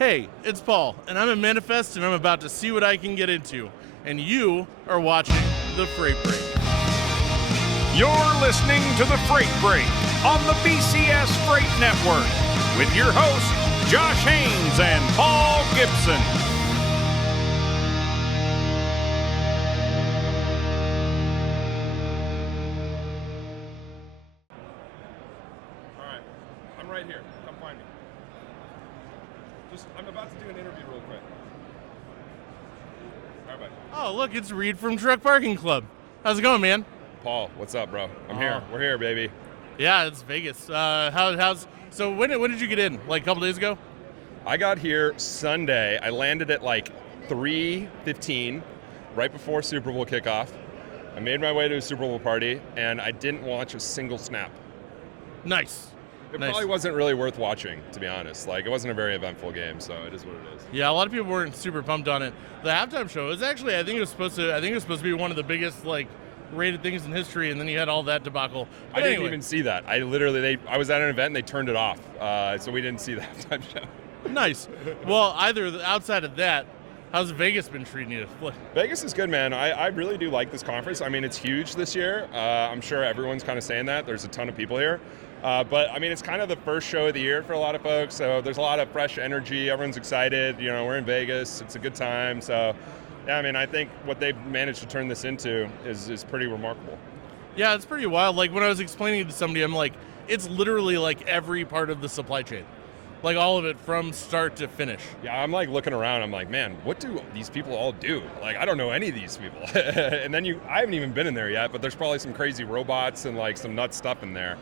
Hey, it's Paul, and I'm at Manifest, and I'm about to see what I can get into. And you are watching The Freight Break. You're listening to The Freight Break on the BCS Freight Network with your hosts, Josh Haynes and Paul Gibson. All right, I'm right here. Come find me. I'm about to do an interview real quick. All right, bye. Oh, look, it's Reed from Truck Parking Club. How's it going, man? Paul, what's up, bro? I'm here. We're here, baby. Yeah, it's Vegas. So when did you get in? Like a couple days ago? I got here Sunday. I landed at like 3:15, right before Super Bowl kickoff. I made my way to a Super Bowl party, and I didn't watch a single snap. Nice. It Nice. probably wasn't really worth watching, to be honest. Like, it wasn't a very eventful game, so it is what it is. Yeah, a lot of people weren't super pumped on it. The halftime show is actually, I think it was supposed to be one of the biggest rated things in history, and then you had all that debacle. But I didn't anyway. even see that. I was at an event and they turned it off, so we didn't see the halftime show. Nice. Well, outside of that, how's Vegas been treating you? Vegas is good, man. I really do like this conference. I mean, it's huge this year. I'm sure everyone's kind of saying that. There's a ton of people here. But, I mean, it's kind of the first show of the year for a lot of folks, so there's a lot of fresh energy. Everyone's excited. You know, we're in Vegas. It's a good time. So, yeah, I mean, I think what they've managed to turn this into is pretty remarkable. Yeah, it's pretty wild. Like, when I was explaining it to somebody, I'm like, it's literally like every part of the supply chain. Like, all of it from start to finish. Yeah, I'm like looking around. I'm like, man, what do these people all do? Like, I don't know any of these people. And then I haven't even been in there yet, but there's probably some crazy robots and like some nuts stuff in there.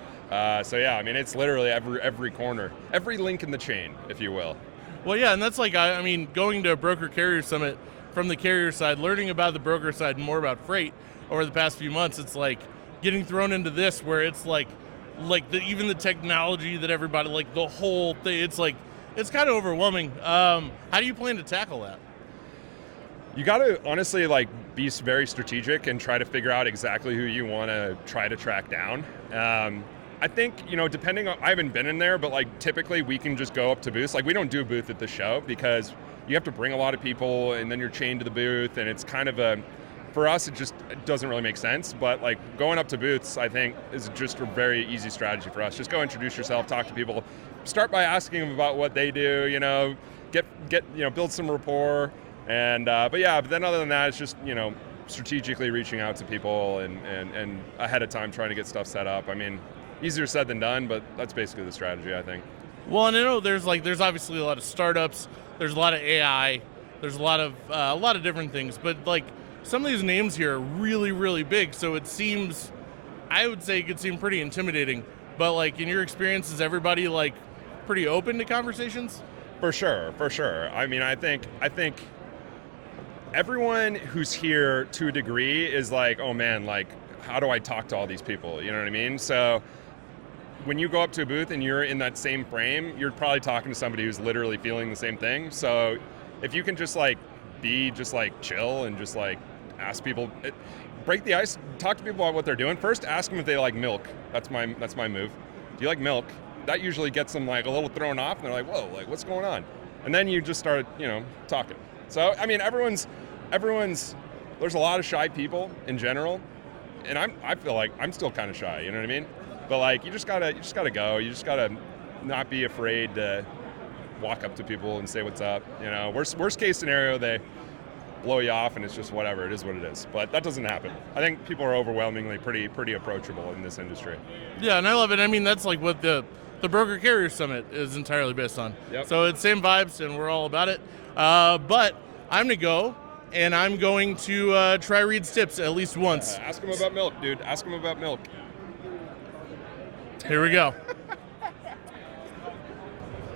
So yeah, I mean, it's literally every corner, every link in the chain, if you will. Well, yeah, and that's like, I mean, going to a broker carrier summit from the carrier side, learning about the broker side and more about freight over the past few months, it's like getting thrown into this where it's even the technology that everybody, like the whole thing, it's kind of overwhelming. How do you plan to tackle that? You got to honestly be very strategic and try to figure out exactly who you want to try to track down. I think, depending on, I haven't been in there, but typically we can just go up to booths. Like, we don't do a booth at the show because you have to bring a lot of people and then you're chained to the booth, and it's kind of for us, it doesn't really make sense. But going up to booths, I think, is just a very easy strategy for us. Just go introduce yourself, talk to people, start by asking them about what they do, build some rapport. And but then other than that, it's just strategically reaching out to people and ahead of time trying to get stuff set up. I mean, easier said than done, but that's basically the strategy, I think. Well, and I know there's obviously a lot of startups, there's a lot of AI, there's a lot of different things, but some of these names here are really, really big, so I would say it could seem pretty intimidating. But in your experience, is everybody pretty open to conversations? For sure. I mean, I think everyone who's here to a degree is oh man, how do I talk to all these people? You know what I mean? So when you go up to a booth and you're in that same frame, you're probably talking to somebody who's literally feeling the same thing. So if you can just be just chill and just ask people, break the ice, talk to people about what they're doing. First, ask them if they like milk. That's my move. Do you like milk? That usually gets them a little thrown off, and they're like, whoa, what's going on? And then you just start, talking. So, I mean, everyone's, there's a lot of shy people in general, and I feel like I'm still kind of shy, you know what I mean? But you just gotta go. You just gotta not be afraid to walk up to people and say what's up. Worst case scenario, they blow you off and it's just whatever. It is what it is. But that doesn't happen. I think people are overwhelmingly pretty approachable in this industry. Yeah, and I love it. I mean, that's what the Broker Carrier Summit is entirely based on. Yep. So it's same vibes, and we're all about it. But I'm going to go, and I'm going to try Reed's tips at least once. Ask him about milk, dude. Ask him about milk. Here we go.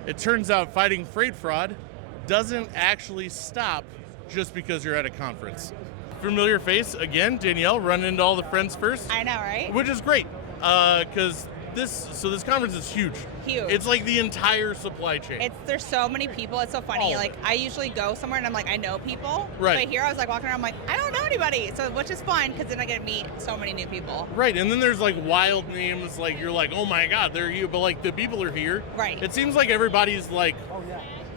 It turns out fighting freight fraud doesn't actually stop just because you're at a conference. Familiar face, again, Danielle, running into all the friends first. I know, right? Which is great, because this conference is huge. Huge. It's the entire supply chain. There's so many people. It's so funny. All of it. I usually go somewhere and I'm I know people. Right. But here I was walking around, I'm I don't know anybody. So which is fun because then I get to meet so many new people. Right, and then there's wild names, you're oh my God, they're you, but the people are here. Right. It seems like everybody's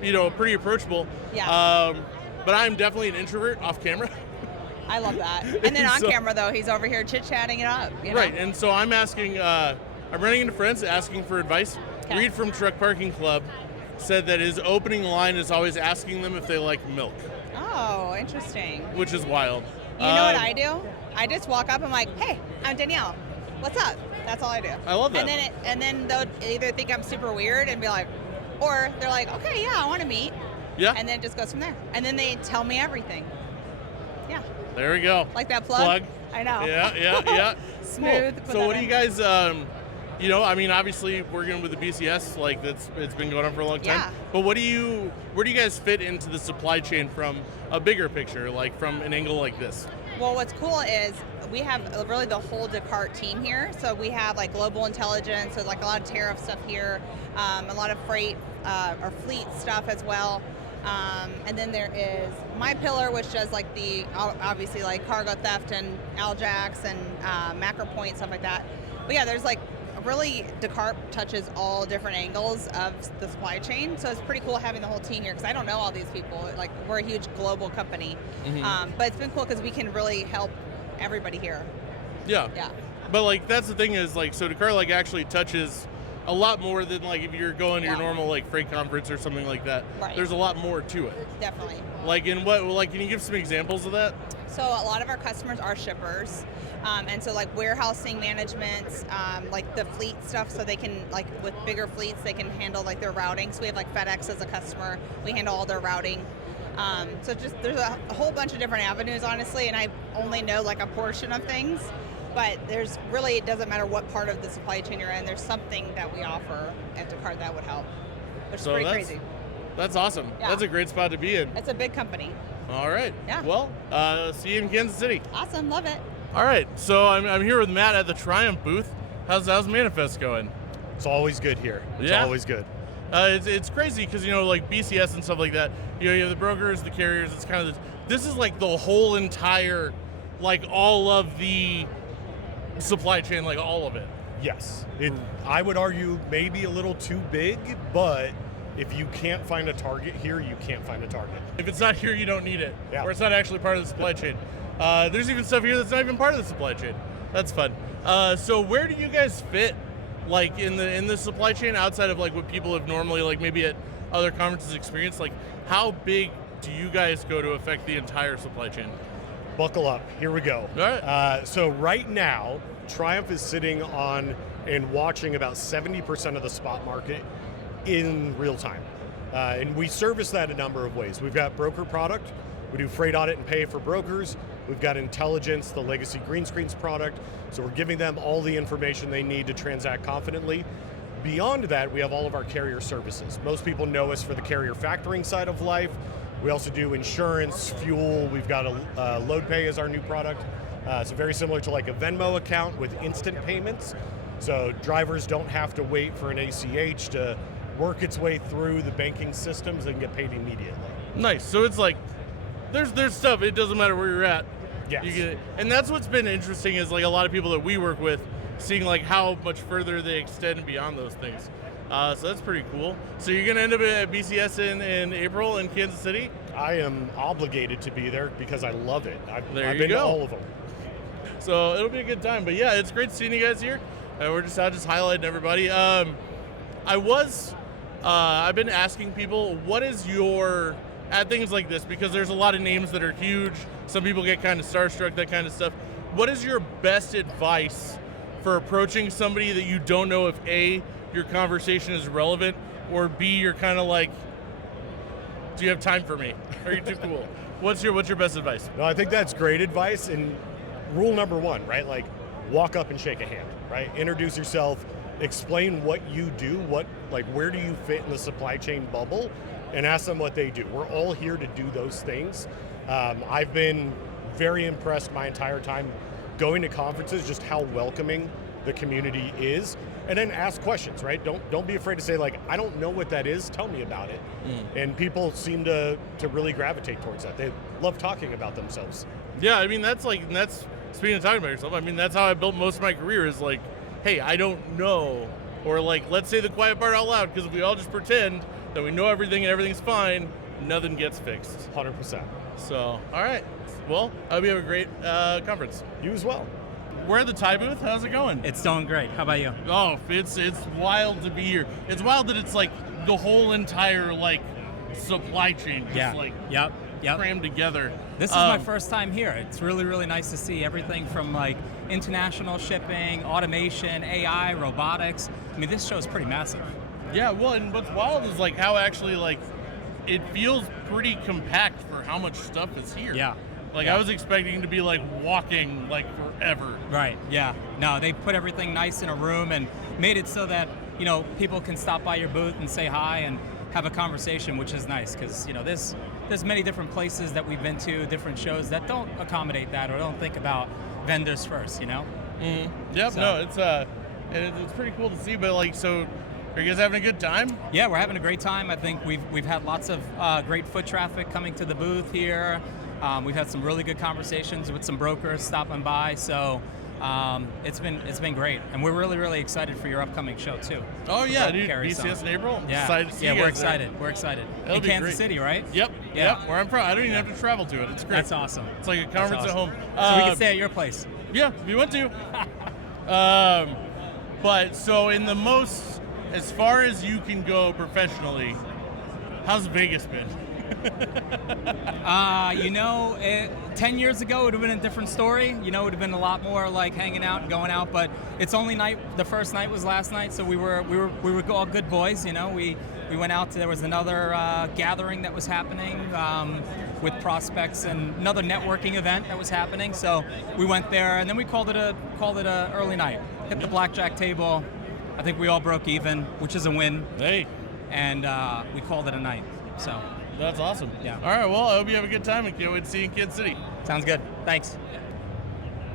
pretty approachable. Yeah. But I'm definitely an introvert off camera. I love that. And then on So- camera, though, he's over here chit-chatting it up. You know? Right, and so I'm asking, I'm running into friends asking for advice. Okay. Reed from Truck Parking Club said that his opening line is always asking them if they like milk, Oh, interesting. which is wild. You know what I do? I just walk up and I'm like, hey, I'm Danielle. What's up? That's all I do. I love that. And then they'll either think I'm super weird and be like, or they're like, okay, yeah, I want to meet. Yeah, And then it just goes from there. And then they tell me everything. Yeah. there we go. Like that plug? I know. Yeah. Smooth. Cool. Put So that what do in. you guys, obviously working with the BCS, like it's been going on for a long time. Yeah. But where do you guys fit into the supply chain from a bigger picture, like from an angle like this? Well, what's cool is we have really the whole Descartes team here. So we have like global intelligence, so like a lot of tariff stuff here, a lot of freight or fleet stuff as well. And then there is my pillar, which does like obviously like cargo theft and Aljax and macro point, stuff like that. But yeah, there's like really Descartes touches all different angles of the supply chain. So it's pretty cool having the whole team here because I don't know all these people. Like we're a huge global company. But it's been cool because we can really help everybody here. Yeah. Yeah. But like that's the thing is like so Descartes like actually touches a lot more than like if you're going to your Yeah. normal like freight conference or something like that. Right. There's a lot more to it. Definitely. Like in what? Like can you give some examples of that? So a lot of our customers are shippers, and so like warehousing management, like the fleet stuff, so they can like with bigger fleets they can handle like their routing. So we have like FedEx as a customer, we handle all their routing. So just there's a whole bunch of different avenues, honestly, and I only know like a portion of things. But there's really, it doesn't matter what part of the supply chain you're in, there's something that we offer at Descartes that would help, which is pretty crazy. That's awesome. Yeah. That's a great spot to be in. It's a big company. All right. Yeah. Well, see you in Kansas City. Awesome, love it. All right. So I'm here with Matt at the Triumph booth. How's Manifest going? It's always good here. It's Yeah? always good. It's crazy because like BCS and stuff like that. You have the brokers, the carriers. It's kind of this is like the whole entire, like all of the supply chain, like all of it. Yes. I would argue maybe a little too big, but if you can't find a target here, you can't find a target. If it's not here, you don't need it, Yeah. or it's not actually part of the supply chain. There's even stuff here that's not even part of the supply chain. That's fun. So where do you guys fit, like in the supply chain outside of like what people have normally like maybe at other conferences experienced? Like how big do you guys go to affect the entire supply chain? Buckle up. Here we go. All right. So right now, Triumph is sitting on and watching about 70% of the spot market in real time. And we service that a number of ways. We've got broker product. We do freight audit and pay for brokers. We've got intelligence, the legacy green screens product. So we're giving them all the information they need to transact confidently. Beyond that, we have all of our carrier services. Most people know us for the carrier factoring side of life. We also do insurance, fuel. We've got a load pay as our new product. So very similar to like a Venmo account with instant payments. So drivers don't have to wait for an ACH to work its way through the banking systems and get paid immediately. Nice. So it's like there's stuff. It doesn't matter where you're at. Yes. You get it. And that's what's been interesting is like a lot of people that we work with, seeing like how much further they extend beyond those things. So that's pretty cool. So you're gonna end up at BCS in April in Kansas City. I am obligated to be there because I love it. I've There you been go. to all of them. So it'll be a good time. But yeah, it's great seeing you guys here. We're just highlighting everybody. I've been asking people, what is your, at things like this, because there's a lot of names that are huge. Some people get kind of starstruck, that kind of stuff. What is your best advice for approaching somebody that you don't know if A, your conversation is relevant, or B, you're kind of like, do you have time for me? Are you too cool? What's your best advice? No, I think that's great advice. And rule number one, right? Like, walk up and shake a hand, right? Introduce yourself, explain what you do, where do you fit in the supply chain bubble, and ask them what they do. We're all here to do those things. I've been very impressed my entire time going to conferences, just how welcoming the community is. And then ask questions, right? Don't be afraid to say, like, I don't know what that is, tell me about it. And people seem to really gravitate towards that. They love talking about themselves. Yeah, I mean, that's speaking of talking about yourself, I mean, that's how I built most of my career is like, hey, I don't know. Or like, let's say the quiet part out loud, because if we all just pretend, that we know everything and everything's fine, nothing gets fixed. 100%. So, all right. Well, I hope you have a great conference. You as well. We're at the Thai booth. How's it going? It's going great. How about you? Oh, it's wild to be here. It's wild that it's like the whole entire like supply chain just Yep. crammed together. This is my first time here. It's really, really nice to see everything from like international shipping, automation, AI, robotics. I mean, this show is pretty massive. Yeah, well, and what's wild is like how actually like it feels pretty compact for how much stuff is here. Yeah. Like I was expecting to be like walking like forever. Right. Yeah. No, they put everything nice in a room and made it so that, you know, people can stop by your booth and say hi and have a conversation, which is nice because, you know, there's many different places that we've been to, different shows that don't accommodate that or don't think about vendors first, you know? Yep. So- No, it's pretty cool to see. But like, so are you guys having a good time? Yeah, we're having a great time. I think we've had lots of great foot traffic coming to the booth here. We've had some really good conversations with some brokers stopping by. So it's been great, and we're really, really excited for your upcoming show too. Oh yeah, dude. Carry BCS some. in April. I'm Yeah, excited to see yeah, you we're guys there. excited. We're excited. That'll In be Kansas great. City, right? Yep. Yeah. Yep. Where I'm from, I don't even have to travel to it. It's great. That's awesome. It's like a conference That's awesome. at home. So we can stay at your place. Yeah, we went to. But so in the most, as far as you can go professionally, how's Vegas been? 10 years ago it would have been a different story. You know, it would have been a lot more like hanging out and going out. But it's only the first night was last night, so we were all good boys. You know, we went out. There was another gathering that was happening with prospects and another networking event that was happening. So we went there, and then we called it a early night. Hit the blackjack table. I think we all broke even, which is a win. Hey, And we called it a night. So that's awesome. Yeah. All right. Well, I hope you have a good time and can't wait to see you in Kansas City. sounds good. Thanks.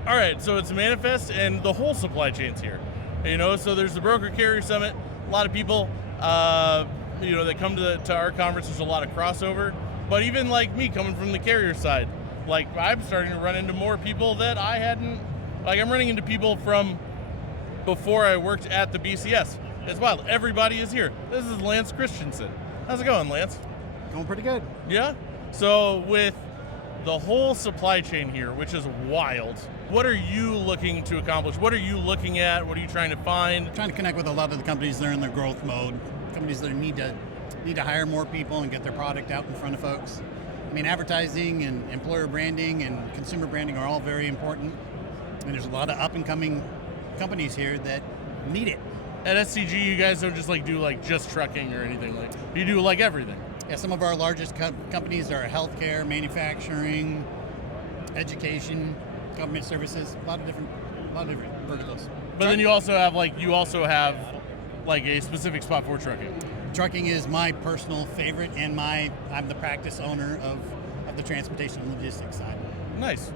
All right, so it's Manifest and the whole supply chain's here. You know, so there's the Broker Carrier Summit. A lot of people, that come to our conference. There's a lot of crossover. But even like me coming from the carrier side, like I'm starting to run into more people that I hadn't. Like I'm running into people from before I worked at the BCS. It's wild. Everybody is here. This is Lance Christensen. How's it going, Lance? Going pretty good. Yeah? So with the whole supply chain here, which is wild, what are you looking to accomplish? What are you looking at? What are you trying to find? Trying to connect with a lot of the companies that are in their growth mode, companies that need to hire more people and get their product out in front of folks. I mean, advertising and employer branding and consumer branding are all very important. And there's a lot of up and coming companies here that need it. At SCG, you guys don't just do just trucking or anything. Like you do like everything. Yeah, some of our largest companies are healthcare, manufacturing, education, government services, a lot of different verticals. But then you also have a specific spot for trucking. Trucking is my personal favorite, and I'm the practice owner of the transportation and logistics side. Nice.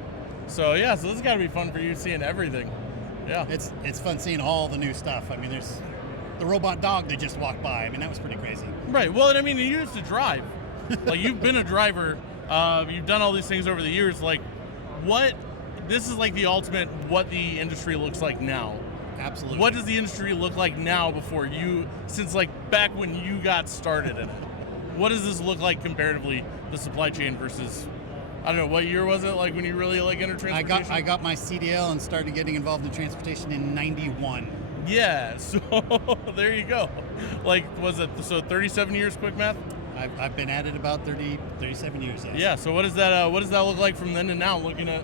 So yeah, so this has got to be fun for you seeing everything. Yeah. It's fun seeing all the new stuff. I mean, there's the robot dog that just walked by. I mean, that was pretty crazy. Right. Well, and I mean, you used to drive. Like you've been a driver. You've done all these things over the years. Like, this is like the ultimate what the industry looks like now. Absolutely. What does the industry look like now since like back when you got started in it? What does this look like comparatively, the supply chain versus, I don't know, what year was it like when you really entered transportation? I got my CDL and started getting involved in transportation in '91. Yeah, so there you go. Like, was it, 37 years, quick math? I've been at it about 37 years. Yes. Yeah, so what does that look like from then to now, looking at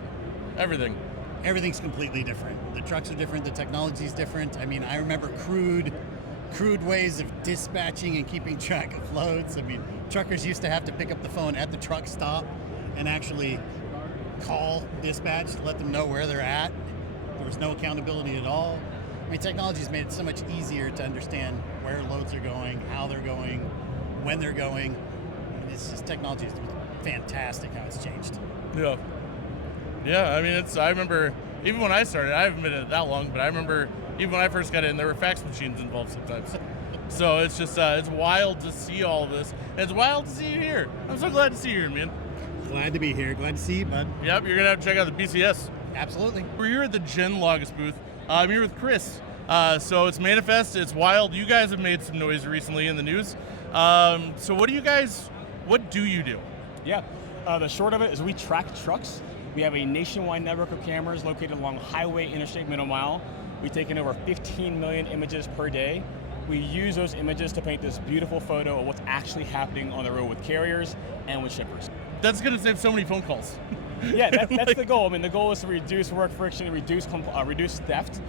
everything? Everything's completely different. The trucks are different, the technology's different. I mean, I remember crude ways of dispatching and keeping track of loads. I mean, truckers used to have to pick up the phone at the truck stop and actually call dispatch to let them know where they're at. There was no accountability at all. I mean, technology's made it so much easier to understand where loads are going, how they're going, when they're going. I mean, it's just technology is fantastic how it's changed. Yeah. Yeah, I mean, I remember, even when I started, I haven't been in it that long, but I remember even when I first got in, there were fax machines involved sometimes. So it's just, it's wild to see all this. And it's wild to see you here. I'm so glad to see you here, man. Glad to be here. Glad to see you, bud. Yep, you're going to have to check out the BCS. Absolutely. We're here at the Genlogis booth. I'm here with Chris. So it's Manifest. It's wild. You guys have made some noise recently in the news. So what do you do? Yeah, the short of it is we track trucks. We have a nationwide network of cameras located along highway, interstate, middle mile. We take in over 15 million images per day. We use those images to paint this beautiful photo of what's actually happening on the road with carriers and with shippers. That's going to save so many phone calls. Yeah, that's the goal. I mean, the goal is to reduce work friction and reduce theft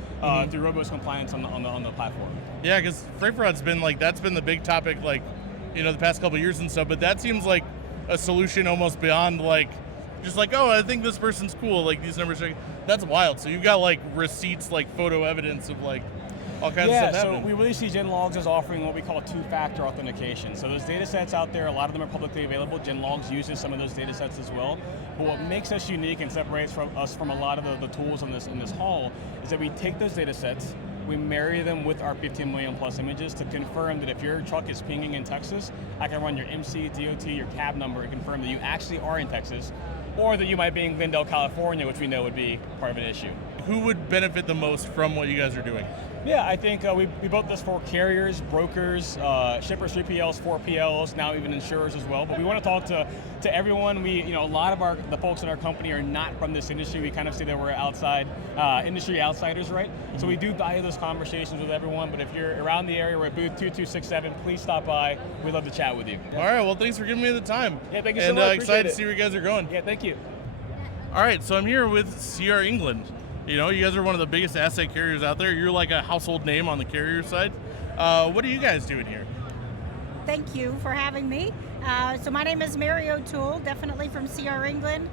through robust compliance on the platform. Yeah, because freight fraud's been that's been the big topic, the past couple of years and stuff. But that seems like a solution almost beyond oh, I think this person's cool. These numbers that's wild. So you've got receipts, photo evidence of all kinds of stuff happening. So we really see GenLogs as offering what we call two-factor authentication. So those data sets out there, a lot of them are publicly available. GenLogs uses some of those data sets as well. But what makes us unique and separates us from a lot of the tools in this hall is that we take those data sets, we marry them with our 15 million plus images to confirm that if your truck is pinging in Texas, I can run your MC, DOT, your cab number and confirm that you actually are in Texas, or that you might be in Glendale, California, which we know would be part of an issue. Who would benefit the most from what you guys are doing? Yeah, I think we built this for carriers, brokers, shippers, 3PLs, 4PLs, now even insurers as well. But we want to talk to everyone. A lot of the folks in our company are not from this industry. We kind of say that we're outside industry outsiders, right? Mm-hmm. So we do value those conversations with everyone. But if you're around the area, we're at booth 2267. Please stop by. We'd love to chat with you. All right. Well, thanks for giving me the time. Yeah, thank you so much. And excited to see where you guys are going. Yeah, thank you. All right. So I'm here with CR England. You guys are one of the biggest asset carriers out there. You're like a household name on the carrier side. What are you guys doing here? Thank you for having me. So my name is Mary O'Toole, definitely from CR England.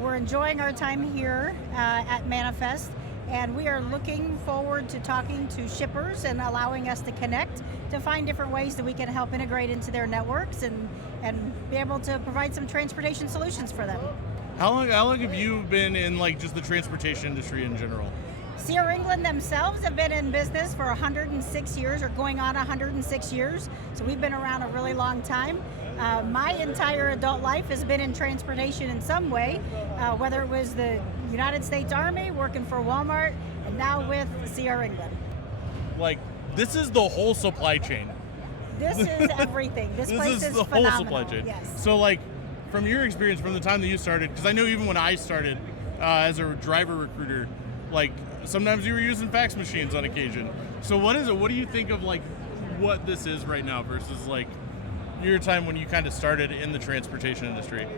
We're enjoying our time here at Manifest, and we are looking forward to talking to shippers and allowing us to connect to find different ways that we can help integrate into their networks and be able to provide some transportation solutions for them. How long have you been in just the transportation industry in general? CR England themselves have been in business for 106 years, or going on 106 years. So we've been around a really long time. My entire adult life has been in transportation in some way, whether it was the United States Army, working for Walmart, and now with CR England. This is the whole supply chain. This is everything. This place is the phenomenal. Whole supply chain. Yes. So from your experience, from the time that you started, because I know even when I started as a driver recruiter, sometimes you were using fax machines on occasion. So what is it? What do you think of what this is right now versus your time when you kind of started in the transportation industry?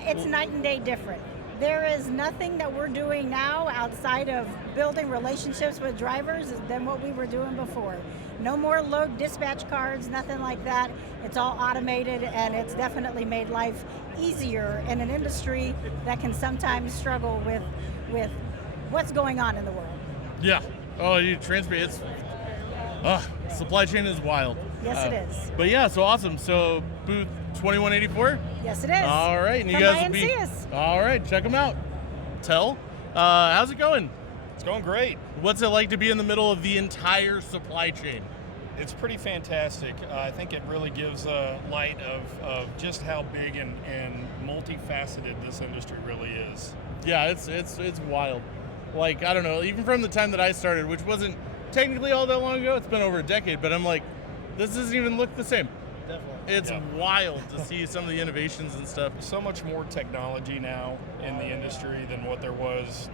It's night and day different. There is nothing that we're doing now outside of building relationships with drivers than what we were doing before. No more load dispatch cards, nothing like that. It's all automated, and it's definitely made life easier in an industry that can sometimes struggle with what's going on in the world. Yeah. Oh, supply chain is wild. Yes, it is. But yeah, so awesome. So booth 2184? Yes, it is. All right. And you Come guys by will and see us. All right, check them out. How's it going? It's going great. What's it like to be in the middle of the entire supply chain? It's pretty fantastic. I think it really gives a light of just how big and multifaceted this industry really is. Yeah, it's wild. I don't know, even from the time that I started, which wasn't technically all that long ago, it's been over a decade, but I'm this doesn't even look the same. Definitely. It's wild to see some of the innovations and stuff. So much more technology now in the industry than what there was,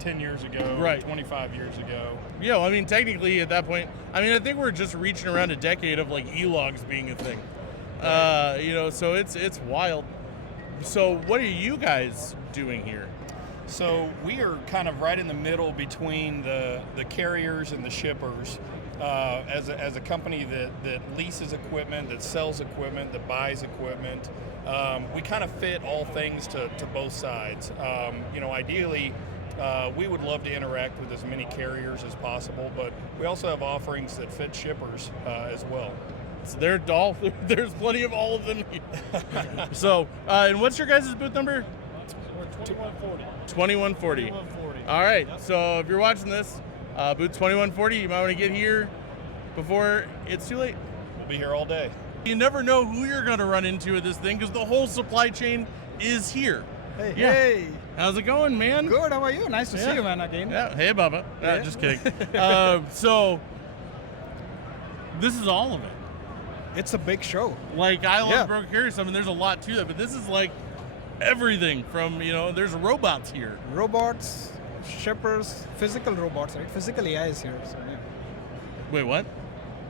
10 years ago, right. 25 years ago. Yeah, technically at that point, I think we're just reaching around a decade of e-logs being a thing. So it's wild. So what are you guys doing here? So we are kind of right in the middle between the carriers and the shippers. As a company that leases equipment, that sells equipment, that buys equipment, we kind of fit all things to both sides. Ideally, we would love to interact with as many carriers as possible, but we also have offerings that fit shippers as well. So there's plenty of all of them. So, and what's your guys' booth number? 2140. 2140. All right. So if you're watching this, booth 2140, you might want to get here before it's too late. We'll be here all day. You never know who you're going to run into at this thing because the whole supply chain is here. Hey, yeah. Hey. How's it going, man? Good. How are you? Nice to see you, man, again. Yeah. Hey, Bubba. Yeah. Just kidding. So this is all of it. It's a big show. Like, I love Broker Carrier Summit, there's a lot to that, but this is like everything from, there's robots here. Robots, shippers, physical robots, right? Physical AI is here. So, yeah. Wait, what?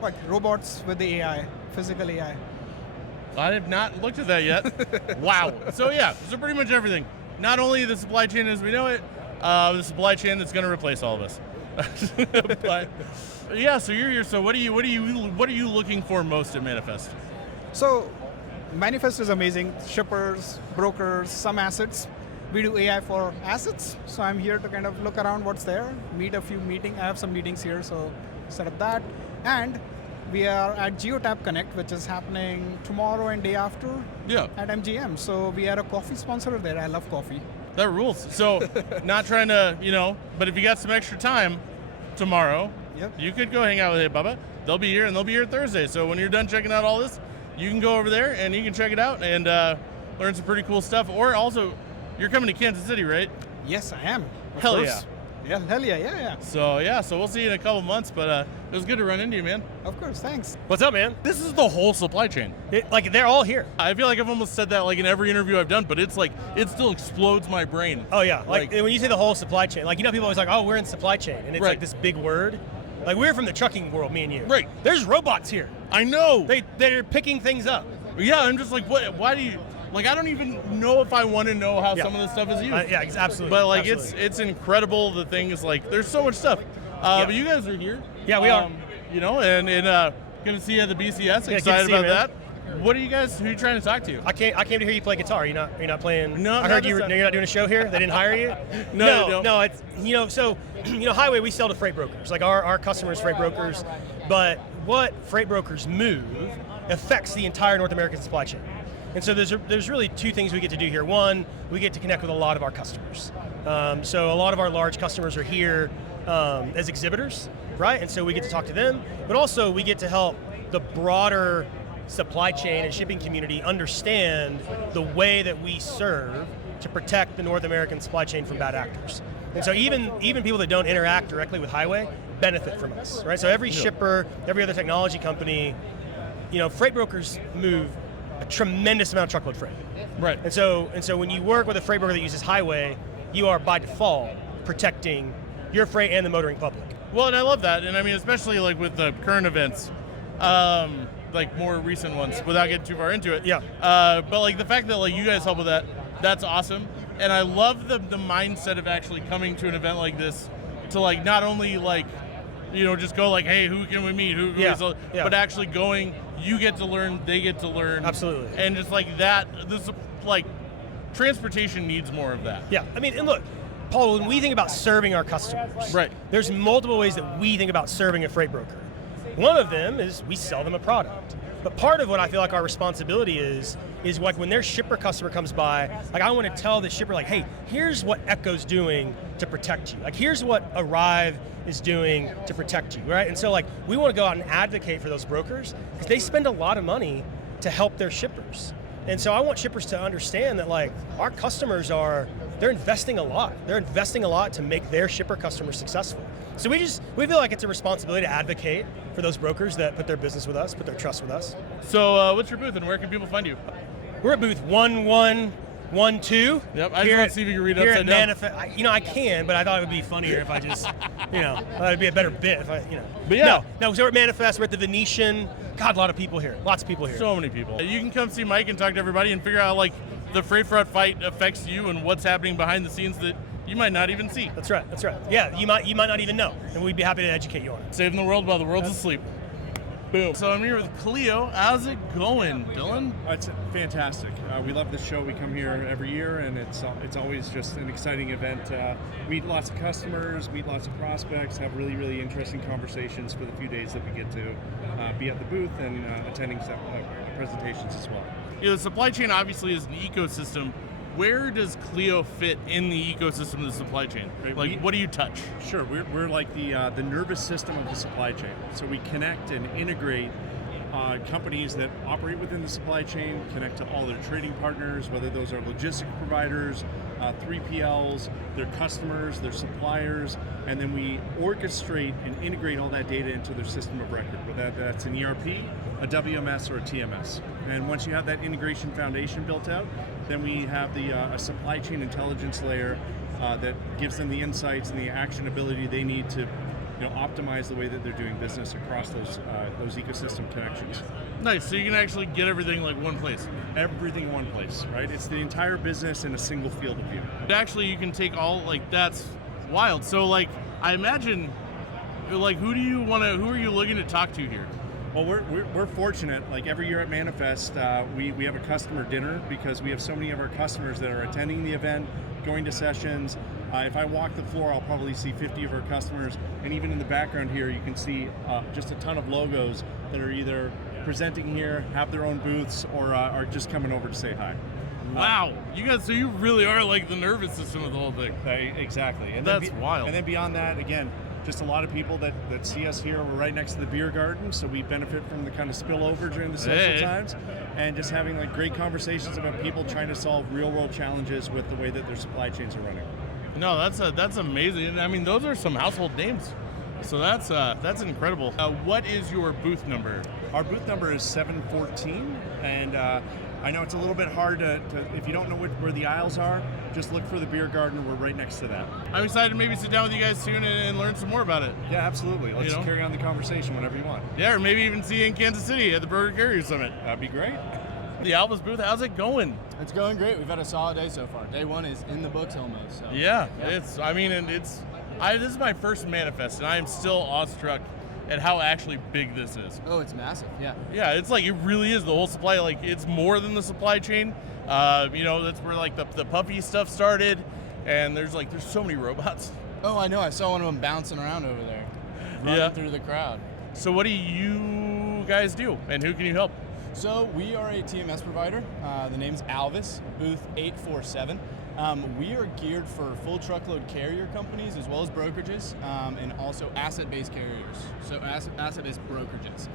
Like robots with the AI, physical AI. I have not looked at that yet. Wow. So pretty much everything. Not only the supply chain as we know it, the supply chain that's going to replace all of us. But yeah, so you're here. So what are you looking for most at Manifest? So Manifest is amazing. Shippers, brokers, some assets. We do AI for assets. So I'm here to kind of look around what's there, I have some meetings here, so set up that. And we are at GeoTap Connect, which is happening tomorrow and day after at MGM. So we are a coffee sponsor there. I love coffee. That rules. So not trying to, but if you got some extra time tomorrow, you could go hang out with Hey Bubba. They'll be here, and they'll be here Thursday. So when you're done checking out all this, you can go over there and you can check it out and learn some pretty cool stuff. Or also, you're coming to Kansas City, right? Yes, I am. Hell yeah. Yeah, hell yeah. So we'll see you in a couple months, but it was good to run into you, man. Of course, thanks. What's up, man? This is the whole supply chain. They're all here. I feel like I've almost said that like in every interview I've done, but it's like, it still explodes my brain. Oh yeah, like when you say the whole supply chain, people always like, oh, we're in supply chain, and it's like this big word. Like, we're from the trucking world, me and you. Right. There's robots here. I know. They're picking things up. Yeah, I'm just like, why do you, like, I don't even know if I want to know how some of this stuff is used. Yeah, absolutely. But like, absolutely. it's incredible. The thing is, like, there's so much stuff. But you guys are here. Yeah, we are. And gonna see you at the BCS. Excited about that. Who are you trying to talk to? I came to hear you play guitar. You're not playing. No, I heard you're not doing a show here. They didn't hire you. No. It's Highway. We sell to freight brokers. Like our customers, freight brokers. But what freight brokers move affects the entire North American supply chain. And so there's really two things we get to do here. One, we get to connect with a lot of our customers. So a lot of our large customers are here as exhibitors, right? And so we get to talk to them. But also we get to help the broader supply chain and shipping community understand the way that we serve to protect the North American supply chain from bad actors. And so even people that don't interact directly with Highway benefit from us, right? So every shipper, every other technology company, freight brokers move a tremendous amount of truckload freight. Right. And so when you work with a freight broker that uses Highway, you are by default protecting your freight and the motoring public. Well, and I love that. And I mean, especially like with the current events, like more recent ones, without getting too far into it. Yeah. But like the fact that like you guys help with that, that's awesome. And I love the mindset of actually coming to an event like this to like not only like, just go like, hey, who can we meet? But actually going, you get to learn, they get to learn. Absolutely. And just like that, this like transportation needs more of that. Yeah. I mean, and look, Paul, when we think about serving our customers, right, there's multiple ways that we think about serving a freight broker. One of them is we sell them a product. But part of what I feel like our responsibility is like when their shipper customer comes by, like I want to tell the shipper like, hey, here's what Echo's doing to protect you. Like here's what Arrive is doing to protect you, right? And so like we want to go out and advocate for those brokers because they spend a lot of money to help their shippers. And so I want shippers to understand that like our customers they're investing a lot. They're investing a lot to make their shipper customers successful. So we feel like it's a responsibility to advocate for those brokers that put their business with us, put their trust with us. So what's your booth and where can people find you? We're at booth 1112. Yep, I just want to see if you can read it upside down. I can, but I thought it would be funnier if I just, thought it'd be a better bit if I, But yeah. No, so we're at Manifest, we're at the Venetian. God, a lot of people here. Lots of people here. So many people. You can come see Mike and talk to everybody and figure out like the freight fraud fight affects you and what's happening behind the scenes that you might not even see. That's right. Yeah, you might not even know, and we'd be happy to educate you on it. Saving the world while the world's asleep. Boom. So I'm here with Cleo. How's it going, Dylan? It's fantastic. We love this show. We come here every year, and it's always just an exciting event. Meet lots of customers, meet lots of prospects, have really, really interesting conversations for the few days that we get to be at the booth and attending some presentations as well. The supply chain obviously is an ecosystem. Where does Cleo fit in the ecosystem of the supply chain? Like, what do you touch? Sure, we're like the nervous system of the supply chain. So we connect and integrate companies that operate within the supply chain, connect to all their trading partners, whether those are logistic providers, 3PLs, their customers, their suppliers, and then we orchestrate and integrate all that data into their system of record, whether that's an ERP, a WMS, or a TMS. And once you have that integration foundation built out, then we have a supply chain intelligence layer that gives them the insights and the actionability they need to optimize the way that they're doing business across those ecosystem connections. Nice. So you can actually get everything like one place. Everything in one place, right? It's the entire business in a single field of view. Actually, you can take all that's wild. So like, I imagine, like, who are you looking to talk to here? Well, we're fortunate. Like every year at Manifest, we have a customer dinner because we have so many of our customers that are attending the event, going to sessions. If I walk the floor, I'll probably see 50 of our customers, and even in the background here, you can see just a ton of logos that are either presenting here, have their own booths, or are just coming over to say hi. Wow, you guys! So you really are like the nervous system of the whole thing. Exactly, and that's wild. And then beyond that, again, just a lot of people that see us here. We're right next to the beer garden, so we benefit from the kind of spillover during the social times, and just having like great conversations about people trying to solve real-world challenges with the way that their supply chains are running. No, that's amazing. And I mean, those are some household names. So that's incredible. What is your booth number? Our booth number is 714, and I know it's a little bit hard to if you don't know where the aisles are, just look for the beer garden. We're right next to that. I'm excited to maybe sit down with you guys soon and learn some more about it. Yeah, absolutely. Let's carry on the conversation whenever you want. Yeah, or maybe even see you in Kansas City at the Broker Carrier Summit. That'd be great. The Alvis booth, how's it going? It's going great. We've had a solid day so far. Day one is in the books almost. So. Yeah, this is my first Manifest, and I am still awestruck at how actually big this is. Oh, it's massive. Yeah. Yeah, it's like, it really is the whole supply. Like, it's more than the supply chain. That's where like the puppy stuff started, and there's so many robots. Oh, I know. I saw one of them bouncing around over there, running through the crowd. So what do you guys do, and who can you help? So we are a TMS provider. The name's Alvis, booth 847. We are geared for full truckload carrier companies as well as brokerages, and also asset-based carriers, so asset-based brokerages.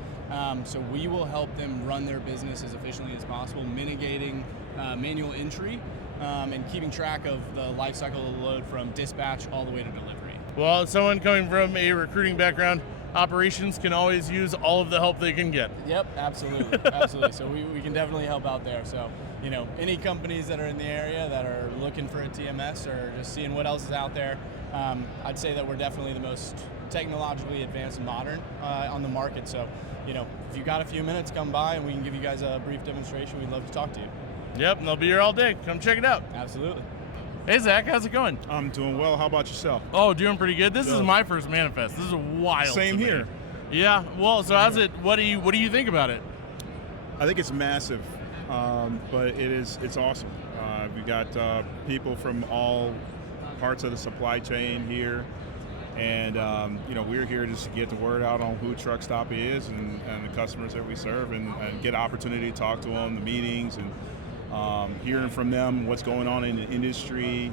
So we will help them run their business as efficiently as possible, mitigating manual entry and keeping track of the life cycle of the load from dispatch all the way to delivery. Well, someone coming from a recruiting background, operations can always use all of the help they can get. Yep, absolutely, absolutely. So we can definitely help out there. So, any companies that are in the area that are looking for a TMS or just seeing what else is out there, I'd say that we're definitely the most technologically advanced and modern on the market. So, if you got a few minutes, come by and we can give you guys a brief demonstration. We'd love to talk to you. Yep, and they'll be here all day. Come check it out. Absolutely. Hey, Zach, how's it going? I'm doing well. How about yourself? Oh, doing pretty good. This is my first Manifest. This is wild. Same here. Yeah. Well, so how's it? What do you think about it? I think it's massive, but it's awesome. We got people from all parts of the supply chain here, and we're here just to get the word out on who Truck Stop is and the customers that we serve, and get an opportunity to talk to them, the meetings, and hearing from them what's going on in the industry,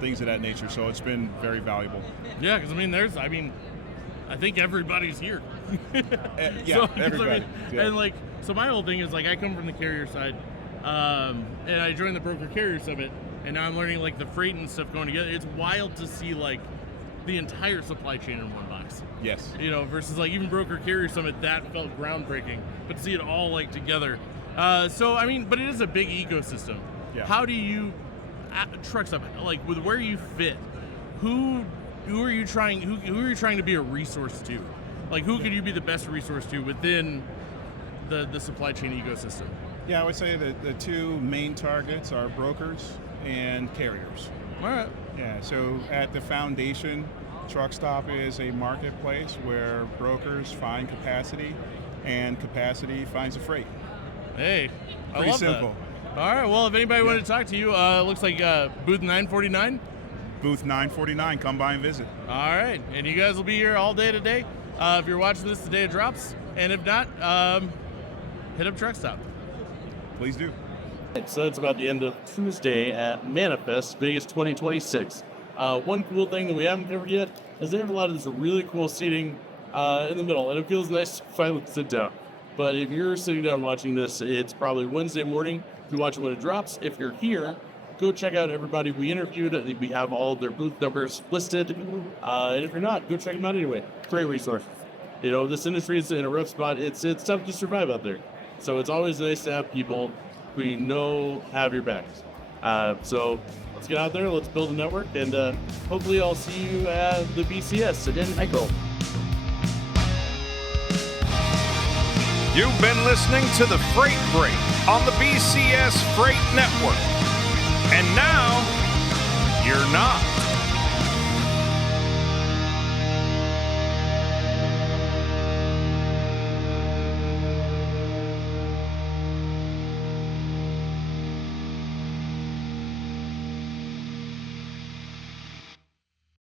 things of that nature. So it's been very valuable. Yeah, because I think everybody's here. Yeah, everybody. And so my whole thing is I come from the carrier side, and I joined the Broker Carrier Summit, and now I'm learning the freight and stuff going together. It's wild to see the entire supply chain in one box. Yes. Versus even Broker Carrier Summit, that felt groundbreaking, but to see it all together. But it is a big ecosystem. Yeah. How do you Truck Stop, with where you fit? Who are you trying to be a resource to? Who could you be the best resource to within the supply chain ecosystem? Yeah, I would say that the two main targets are brokers and carriers. All right. Yeah, so at the foundation, Truck Stop is a marketplace where brokers find capacity and capacity finds a freight. Hey, I Pretty love simple. That. All right, well, if anybody wanted to talk to you, looks like booth 949. Booth 949, come by and visit. All right, and you guys will be here all day today. If you're watching this the day it drops, and if not, hit up Truck Stop. Please do. So that's about the end of Tuesday at Manifest Vegas 2026. One cool thing that we haven't covered yet is they have a lot of this really cool seating in the middle, and it feels nice to finally sit down. But if you're sitting down watching this, it's probably Wednesday morning. You watch it when it drops. If you're here, go check out everybody we interviewed. We have all their booth numbers listed. And if you're not, go check them out anyway. Great resource. This industry is in a rough spot. It's tough to survive out there. So it's always nice to have people who you know have your backs. So let's get out there. Let's build a network. And hopefully I'll see you at the BCS again, Michael. You've been listening to the Freight Break on the BCS Freight Network. And now, you're not.